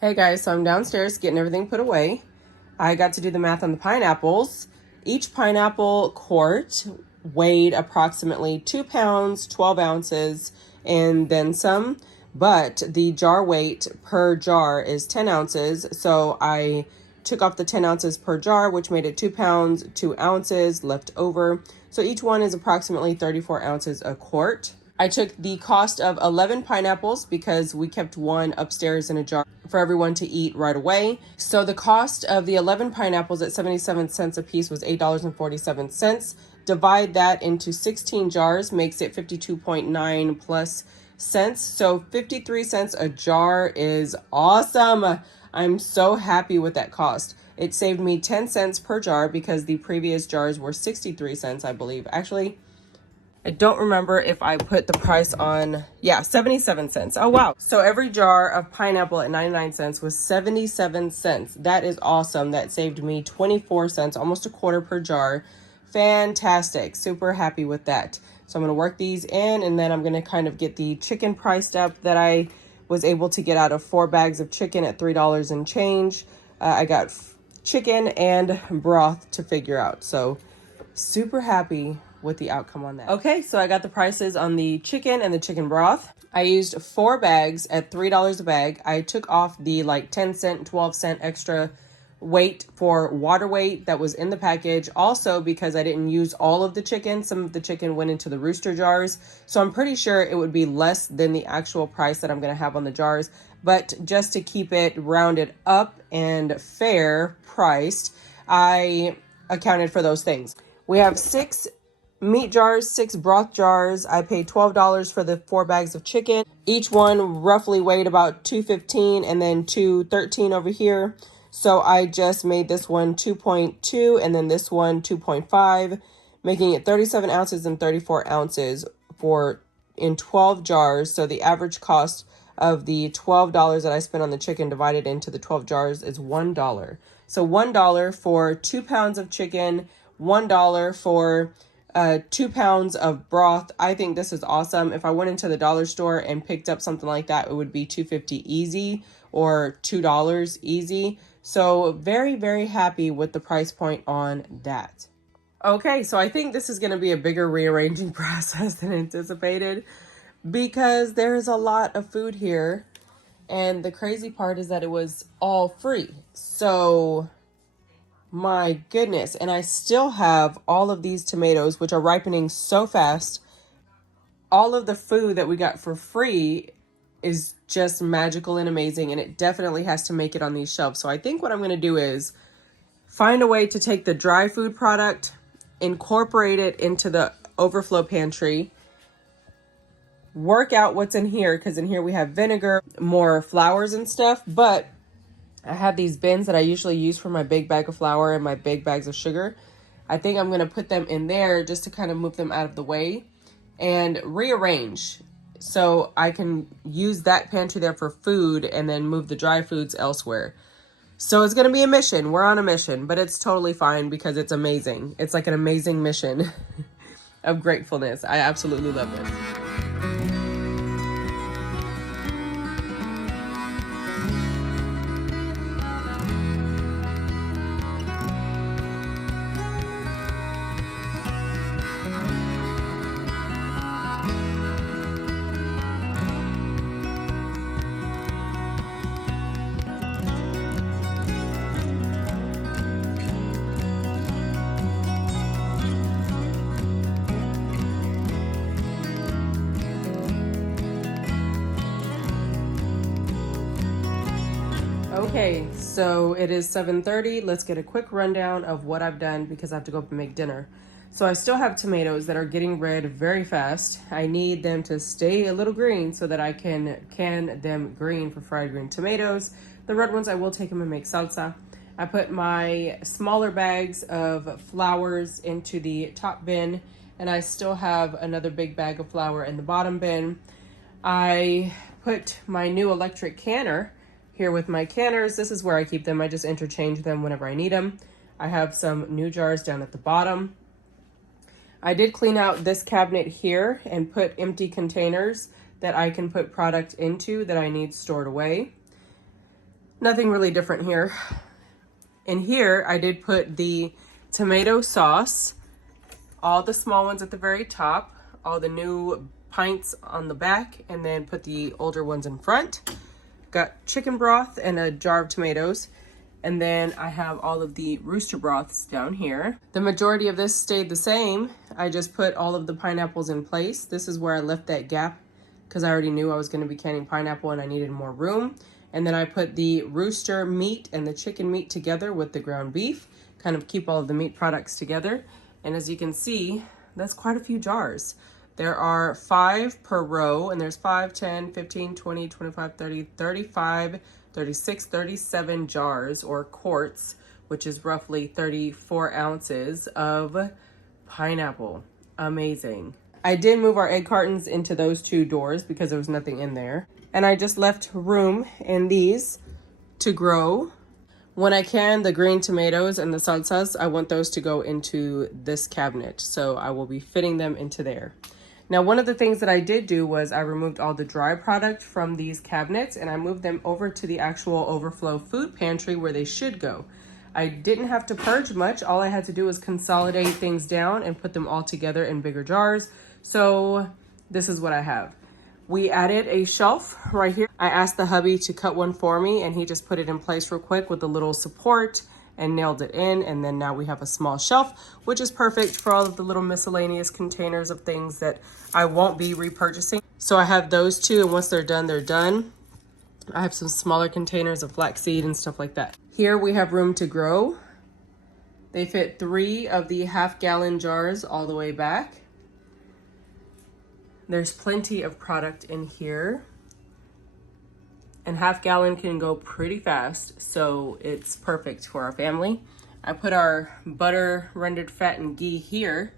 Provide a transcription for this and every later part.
Hey guys, so I'm downstairs getting everything put away. I got to do the math on the pineapples. Each pineapple quart weighed approximately 2 pounds, 12 ounces, and then some. But the jar weight per jar is 10 ounces. So I took off the 10 ounces per jar, which made it 2 pounds, 2 ounces left over. So each one is approximately 34 ounces a quart. I took the cost of 11 pineapples because we kept one upstairs in a jar for everyone to eat right away. So the cost of the 11 pineapples at 77 cents a piece was $8.47. Divide that into 16 jars makes it 52.9 plus cents. So 53 cents a jar is awesome. I'm so happy with that cost. It saved me 10 cents per jar because the previous jars were 63 cents, I believe. Actually, I don't remember if I put the price on, 77 cents. Oh, wow. So every jar of pineapple at 99 cents was 77 cents. That is awesome. That saved me 24 cents, almost a quarter per jar. Fantastic. Super happy with that. So I'm going to work these in, and then I'm going to kind of get the chicken priced up that I was able to get out of 4 bags of chicken at $3 and change. I got chicken and broth to figure out. So super happy with the outcome on that. Okay, so I got the prices on the chicken and the chicken broth. I used 4 bags at $3 a bag. I took off the 10 cent, 12 cent extra weight for water weight that was in the package. Also, because I didn't use all of the chicken, some of the chicken went into the rooster jars. So I'm pretty sure it would be less than the actual price that I'm going to have on the jars. But just to keep it rounded up and fair priced, I accounted for those things. We have 6 meat jars, 6 broth jars. I paid $12 for the 4 bags of chicken. Each one roughly weighed about 215 and then 213 over here. So I just made this one 2.2 and then this one 2.5, making it 37 ounces and 34 ounces in 12 jars. So the average cost of the $12 that I spent on the chicken divided into the 12 jars is $1. So $1 for 2 pounds of chicken, $1 for 2 pounds of broth. I think this is awesome. If I went into the dollar store and picked up something like that, it would be $2.50 easy or $2 easy. So very, very happy with the price point on that. Okay, so I think this is going to be a bigger rearranging process than anticipated because there is a lot of food here. And the crazy part is that it was all free. So my goodness. And I still have all of these tomatoes, which are ripening so fast. All of the food that we got for free is just magical and amazing. And it definitely has to make it on these shelves. So I think what I'm going to do is find a way to take the dry food product, incorporate it into the overflow pantry, work out what's in here. Because in here we have vinegar, more flours and stuff. But I have these bins that I usually use for my big bag of flour and my big bags of sugar. I think I'm going to put them in there just to kind of move them out of the way and rearrange so I can use that pantry there for food and then move the dry foods elsewhere. So it's going to be a mission. We're on a mission, but it's totally fine because it's amazing. It's like an amazing mission of gratefulness. I absolutely love it. Okay, so it is 7:30. Let's get a quick rundown of what I've done because I have to go up and make dinner. So I still have tomatoes that are getting red very fast. I need them to stay a little green so that I can can them green for fried green tomatoes. The red ones, I will take them and make salsa. I put my smaller bags of flours into the top bin, and I still have another big bag of flour in the bottom bin. I put my new electric canner here with my canners. This is where I keep them. I just interchange them whenever I need them. I have some new jars down at the bottom. I did clean out this cabinet here and put empty containers that I can put product into that I need stored away. Nothing really different here. In here, I did put the tomato sauce, all the small ones at the very top, all the new pints on the back, and then put the older ones in front. Got chicken broth and a jar of tomatoes. And then I have all of the rooster broths down here. The majority of this stayed the same. I just put all of the pineapples in place. This is where I left that gap because I already knew I was going to be canning pineapple and I needed more room. And then I put the rooster meat and the chicken meat together with the ground beef, kind of keep all of the meat products together. And as you can see, that's quite a few jars. There are 5 per row, and there's 5, 10, 15, 20, 25, 30, 35, 36, 37 jars or quarts, which is roughly 34 ounces of pineapple. Amazing. I did move our egg cartons into those 2 doors because there was nothing in there. And I just left room in these to grow. When I can the green tomatoes and the salsas, I want those to go into this cabinet. So I will be fitting them into there. Now, one of the things that I did do was I removed all the dry product from these cabinets and I moved them over to the actual overflow food pantry where they should go. I didn't have to purge much. All I had to do was consolidate things down and put them all together in bigger jars. So this is what I have. We added a shelf right here. I asked the hubby to cut one for me and he just put it in place real quick with a little support and nailed it in. And then now we have a small shelf, which is perfect for all of the little miscellaneous containers of things that I won't be repurchasing. So I have those 2, and once they're done, they're done. I have some smaller containers of flaxseed and stuff like that. Here we have room to grow. They fit 3 of the half-gallon jars all the way back. There's plenty of product in here. And half-gallon can go pretty fast, so it's perfect for our family. I put our butter, rendered fat, and ghee here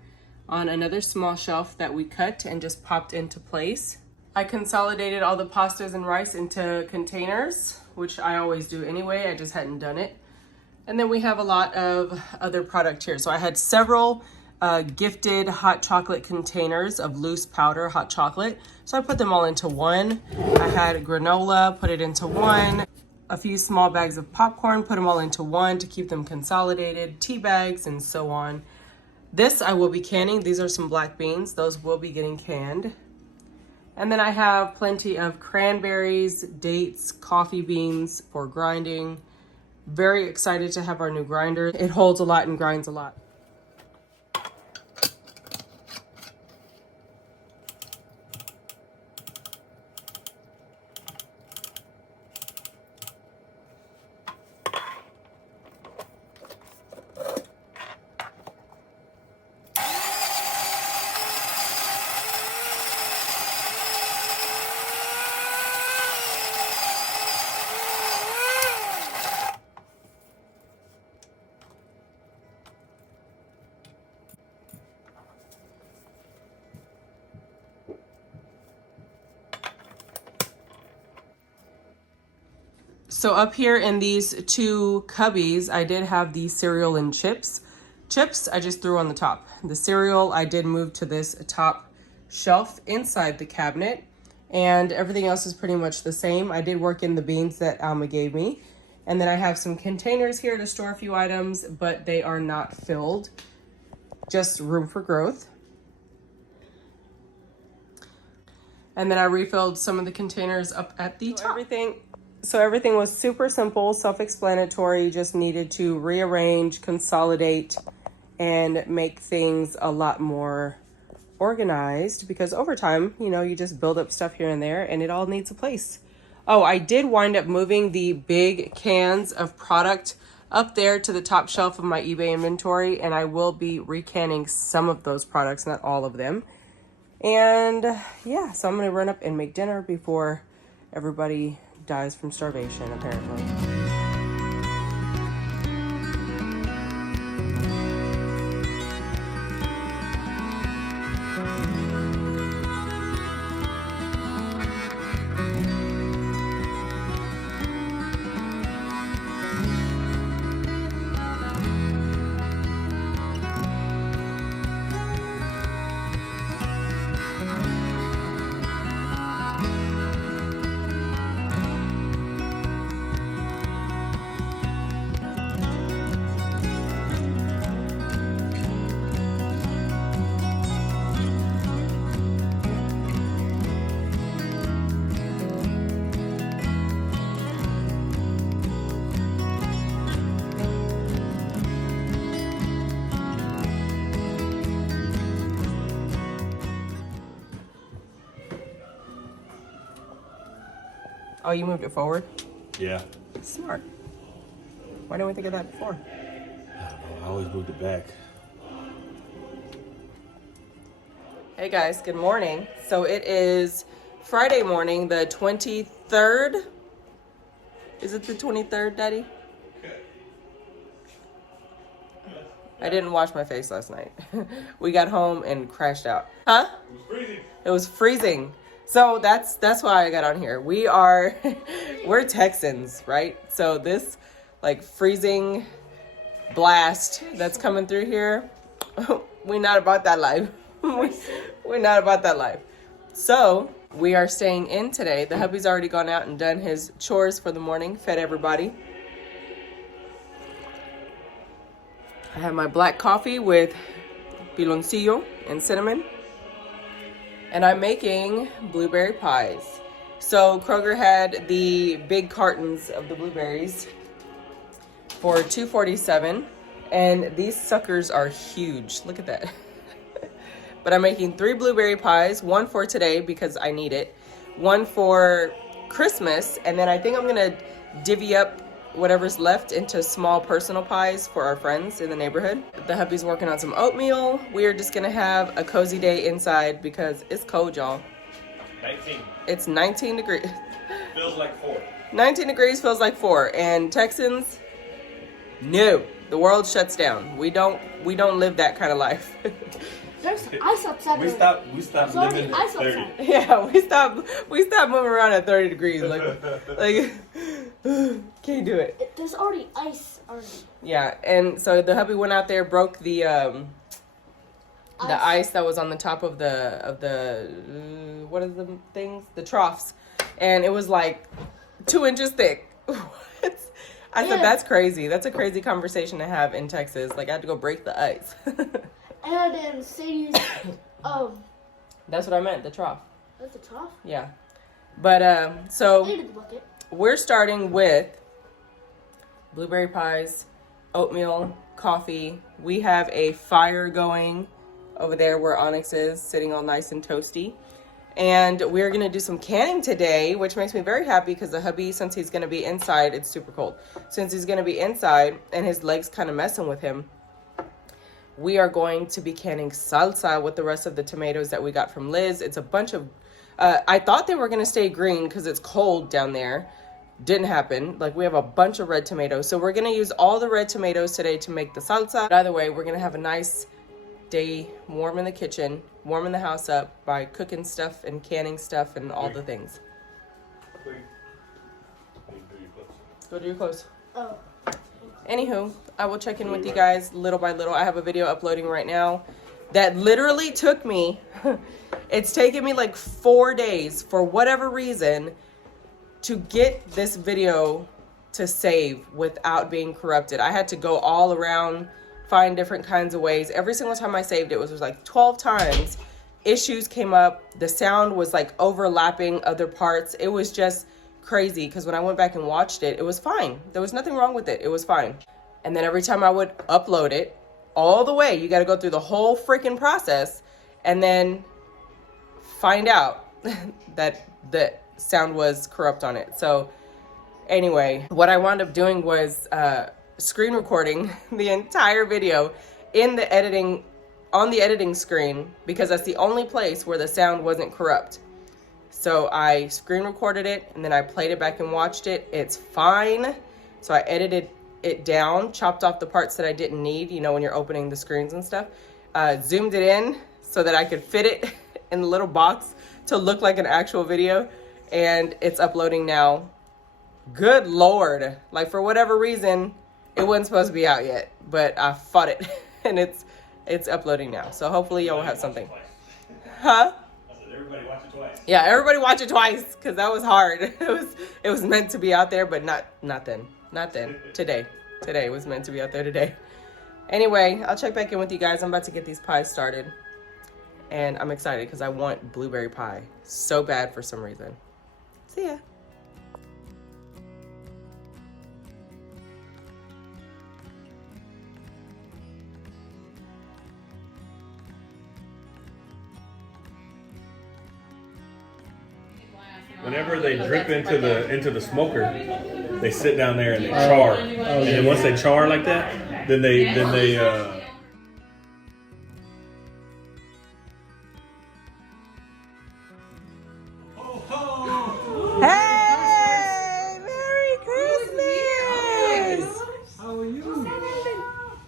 on another small shelf that we cut and just popped into place. I consolidated all the pastas and rice into containers, which I always do anyway, I just hadn't done it. And then we have a lot of other product here. So I had several gifted hot chocolate containers of loose powder hot chocolate. So I put them all into one. I had granola, put it into one. A few small bags of popcorn, put them all into one to keep them consolidated. Tea bags and so on. This I will be canning. These are some black beans. Those will be getting canned. And then I have plenty of cranberries, dates, coffee beans for grinding. Very excited to have our new grinder. It holds a lot and grinds a lot. So up here in these 2 cubbies, I did have the cereal and chips. Chips, I just threw on the top. The cereal, I did move to this top shelf inside the cabinet, and everything else is pretty much the same. I did work in the beans that Alma gave me. And then I have some containers here to store a few items, but they are not filled. Just room for growth. And then I refilled some of the containers up at the top. So everything was super simple, self-explanatory, just needed to rearrange, consolidate, and make things a lot more organized because over time, you know, you just build up stuff here and there and it all needs a place. Oh, I did wind up moving the big cans of product up there to the top shelf of my eBay inventory, and I will be recanning some of those products, not all of them. And yeah, so I'm gonna run up and make dinner before everybody dies from starvation, apparently. Oh, you moved it forward? Yeah. Smart. Why didn't we think of that before? I don't know. I always moved it back. Hey guys, good morning. So it is Friday morning, the 23rd. Is it the 23rd, Daddy? I didn't wash my face last night. We got home and crashed out. Huh? It was freezing. It was freezing. So that's why I got on here. We're Texans, right? So this like freezing blast that's coming through here, we're not about that life. We're not about that life. So we are staying in today. The hubby's already gone out and done his chores for the morning, fed everybody. I have my black coffee with piloncillo and cinnamon. And I'm making blueberry pies. So Kroger had the big cartons of the blueberries for $2.47. And these suckers are huge. Look at that. But I'm making 3 blueberry pies. 1 for today because I need it. 1 for Christmas. And then I think I'm going to divvy up whatever's left into small personal pies for our friends in the neighborhood. The hubby's working on some oatmeal. We are just gonna have a cozy day inside because it's cold, y'all. 19. It's 19 degrees. Feels like 4. 19 degrees feels like 4. And Texans, no, the world shuts down. We don't live that kind of life. There's ice outside. We stopped living at 30. Yeah, we stopped moving around at 30 degrees. Like can't do it. There's already ice already. Yeah, and so the hubby went out there, broke the ice that was on the top of the what are the things? The troughs, and it was like 2 inches thick. I said that's crazy. That's a crazy conversation to have in Texas. Like I had to go break the ice. And then Sadie's That's what I meant. The trough. That's a trough? Yeah, but so I needed the bucket. we're starting with blueberry pies, oatmeal, coffee. We have a fire going over there where Onyx is, sitting all nice and toasty. And we're going to do some canning today, which makes me very happy because the hubby, since he's going to be inside, it's super cold. Since he's going to be inside and his leg's kind of messing with him, we are going to be canning salsa with the rest of the tomatoes that we got from Liz. It's a bunch of, I thought they were going to stay green because it's cold down there. Didn't happen. Like we have a bunch of red tomatoes. So we're going to use all the red tomatoes today to make the salsa. But either way, we're going to have a nice day warm in the kitchen, warming the house up by cooking stuff and canning stuff and all the things. Go do your clothes. Oh. Anywho, I will check in with you guys little by little. I have a video uploading right now that literally took me, it's taken me like 4 days for whatever reason to get this video to save without being corrupted. I had to go all around, find different kinds of ways. Every single time I saved it was like 12 times. Issues came up. The sound was like overlapping other parts. It was just crazy because when I went back and watched it, it was fine. There was nothing wrong with it. It was fine. And then every time I would upload it all the way, you got to go through the whole freaking process and then find out that the sound was corrupt on it. So anyway, what I wound up doing was screen recording the entire video in the editing, on the editing screen, because that's the only place where the sound wasn't corrupt. So I screen recorded it and then I played it back and watched it. It's fine. So I edited it down, chopped off the parts that I didn't need, you know, when you're opening the screens and stuff. Zoomed it in so that I could fit it in the little box to look like an actual video. And it's uploading now. Good Lord. Like for whatever reason, it wasn't supposed to be out yet, but I fought it and it's uploading now. So hopefully y'all will have something. Huh? Everybody watch it twice. Yeah, everybody watch it twice because that was hard. It was meant to be out there, but not then. Not then. Today was meant to be out there today. Anyway, I'll check back in with you guys. I'm about to get these pies started. And I'm excited because I want blueberry pie so bad for some reason. See ya. Whenever they drip into the smoker, they sit down there and they char. And then once they char like that, then they Hey! Merry Christmas! How are you?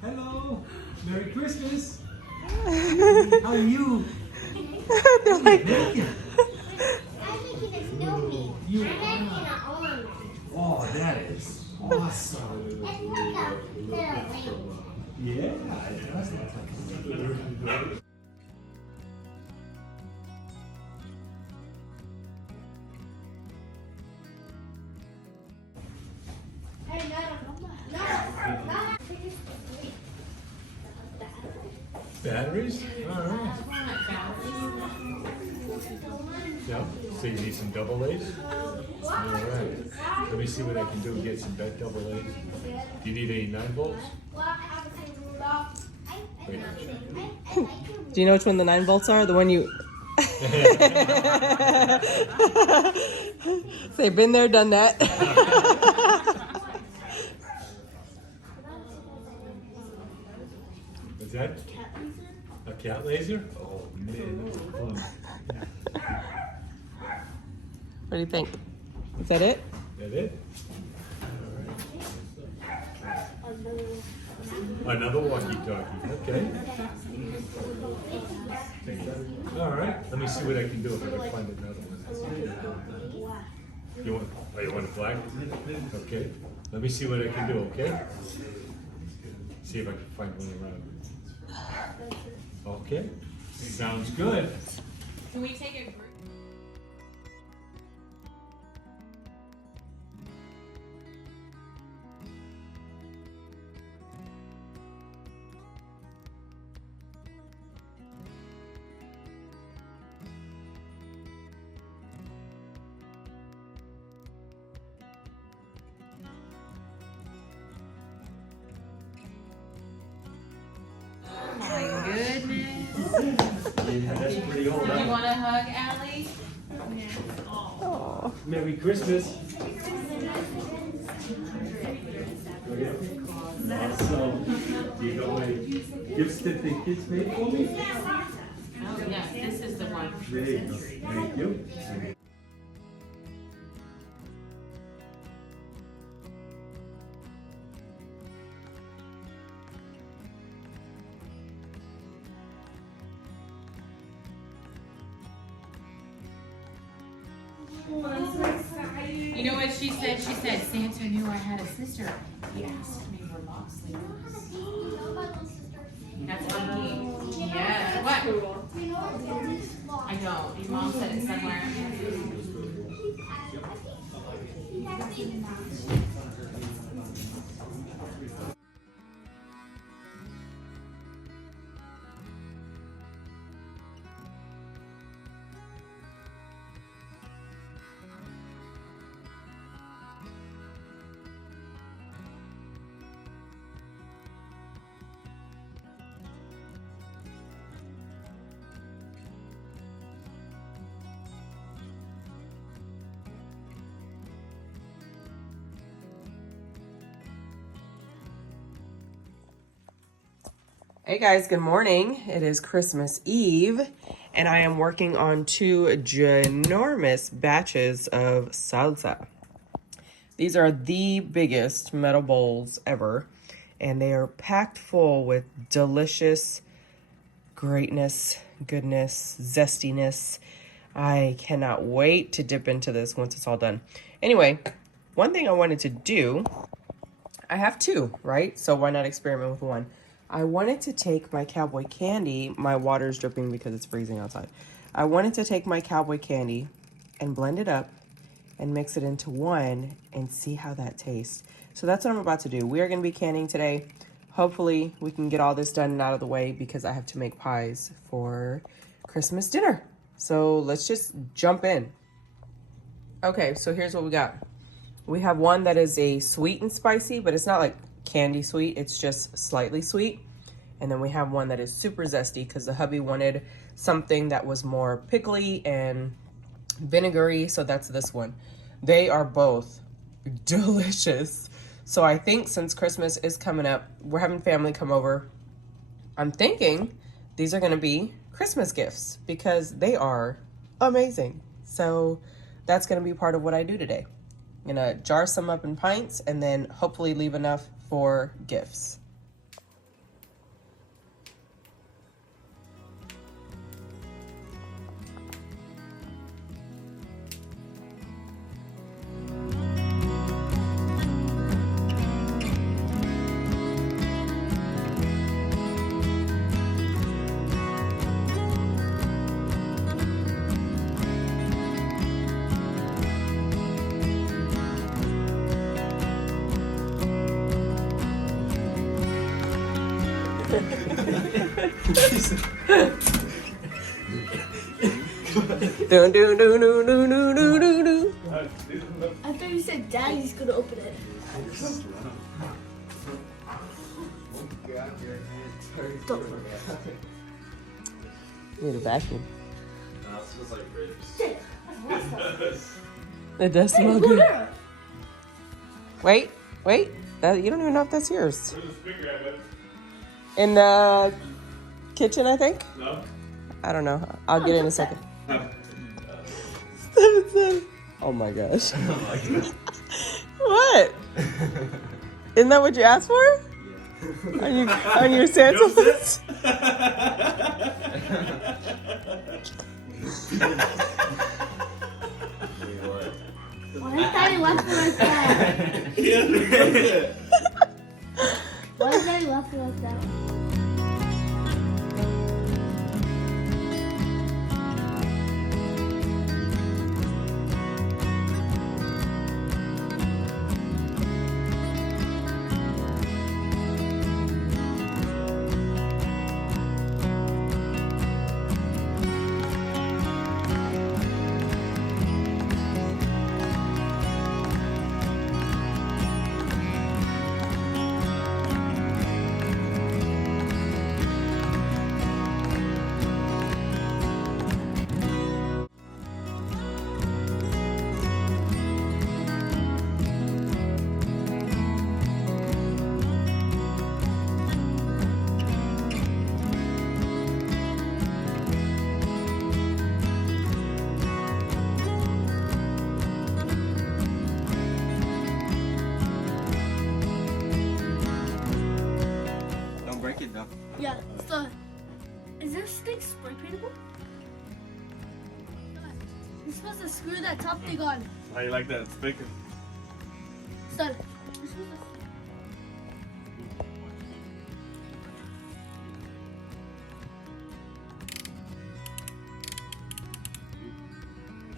Hello. Merry Christmas. How are you? They're like, You oh, that is awesome. Yeah, it does look like a batteries? All right. Yeah. So you need some double A's? All right. Let me see what I can do. Get some double A's. Do you need any 9 volts? Wait. do you know which one the 9 volts are? The one you. Say, been there, done that. Is that a cat laser? Oh man, that was fun. What do you think? Is that it? That it? Another walkie-talkie. Okay. All right. Let me see what I can do if I can find another one. You want it black? Okay. Let me see what I can do. Okay. See if I can find one around. Okay. Sounds good. Can we take a group? My goodness. Yeah, that's pretty old. You want a hug, Allie? Oh. Merry Christmas. Awesome. Do you know any gifts that the kids made for me? Oh, yeah, this is the one. There you go. Thank you. You know what she said? She said Santa knew I had a sister. He asked me for long sleeves. That's funky. Yeah. What? I don't. Your mom said it somewhere. Hey guys, good morning. It is Christmas Eve, and I am working on 2 ginormous batches of salsa. These are the biggest metal bowls ever, and they are packed full with delicious greatness, goodness, zestiness. I cannot wait to dip into this once it's all done. Anyway, one thing I wanted to do, I have 2, right? So why not experiment with 1? I wanted to take my cowboy candy. My water's dripping because it's freezing outside. I wanted to take my cowboy candy and blend it up and mix it into 1 and see how that tastes. So that's what I'm about to do. We are going to be canning today. Hopefully we can get all this done and out of the way because I have to make pies for Christmas dinner. So let's just jump in. Okay, so here's what we got. We have one that is a sweet and spicy, but it's not like candy sweet, it's just slightly sweet. And then we have one that is super zesty because the hubby wanted something that was more pickly and vinegary, so that's this one. They are both delicious. So I think since Christmas is coming up, we're having family come over. I'm thinking these are going to be Christmas gifts because they are amazing. So that's going to be part of what I do today. I'm going to jar some up in pints and then hopefully leave enough for gifts. Do do do do do do do do do. I thought you said Daddy's gonna open it. You need a vacuum. No, it smells like ribs. It does smell good. Wait. You don't even know if that's yours. Where's the speaker at, bud? In the kitchen, I think. No? I don't know. I'll get it in a second. Oh my gosh. What? Isn't that what you asked for? On your Santa list? Why is Daddy laughing like that? Why is Daddy laughing like that? Break it though. Yeah, so is this thing spray paintable? You're supposed to screw that top thing on. How you like that speaker? Son, you're supposed to...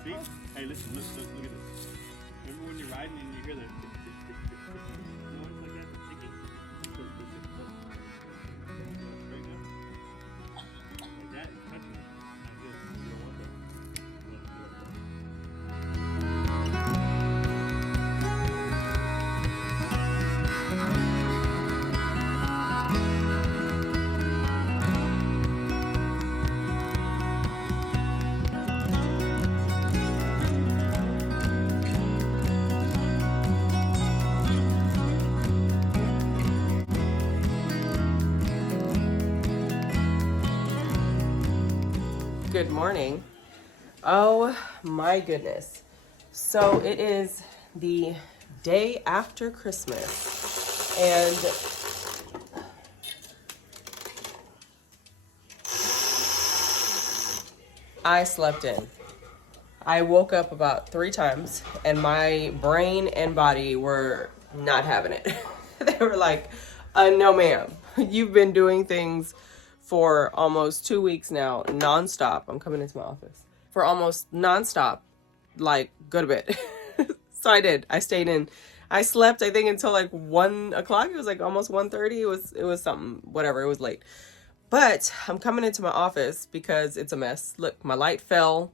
See? Hey, listen, look at this. Remember when you're riding and you hear the noise like that? The ticking? Straighten up. Like that, it's touching it. Not good. You don't want that. You want to do it. Good morning. Oh my goodness. So it is the day after Christmas and I slept in. I woke up about 3 times and my brain and body were not having it. They were like, no ma'am, you've been doing things for almost 2 weeks now, nonstop. I'm coming into my office. For almost nonstop, like, go to bed. So I did. I stayed in. I slept, I think, until like 1 o'clock. It was like almost 1:30. It was something, whatever. It was late. But I'm coming into my office because it's a mess. Look, my light fell.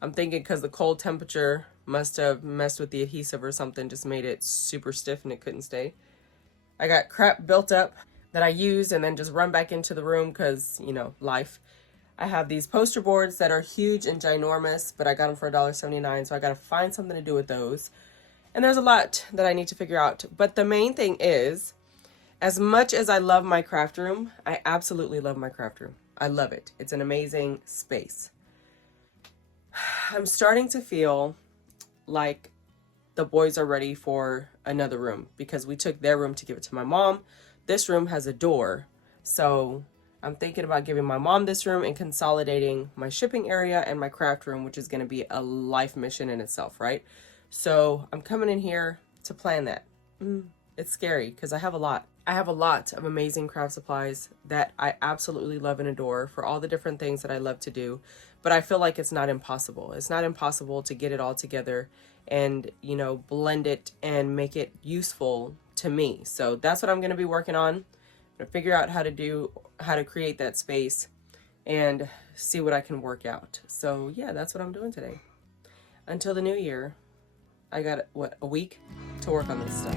I'm thinking because the cold temperature must have messed with the adhesive or something, just made it super stiff and it couldn't stay. I got crap built up that I used and then just run back into the room because, you know, life. I have these poster boards that are huge and ginormous, but I got them for $1.79, so I got to find something to do with those. And there's a lot that I need to figure out. But the main thing is, as much as I love my craft room, I absolutely love my craft room. I love it. It's an amazing space. I'm starting to feel like the boys are ready for another room because we took their room to give it to my mom. This room has a door, so I'm thinking about giving my mom this room and consolidating my shipping area and my craft room, which is going to be a life mission in itself, right? So I'm coming in here to plan that. It's scary because I have a lot. I have a lot of amazing craft supplies that I absolutely love and adore for all the different things that I love to do. But I feel like it's not impossible. It's not impossible to get it all together and, you know, blend it and make it useful to me. So that's what I'm going to be working on. I'm going to figure out how to create that space and see what I can work out. So yeah, that's what I'm doing today. Until the new year, I got, what, a week to work on this stuff.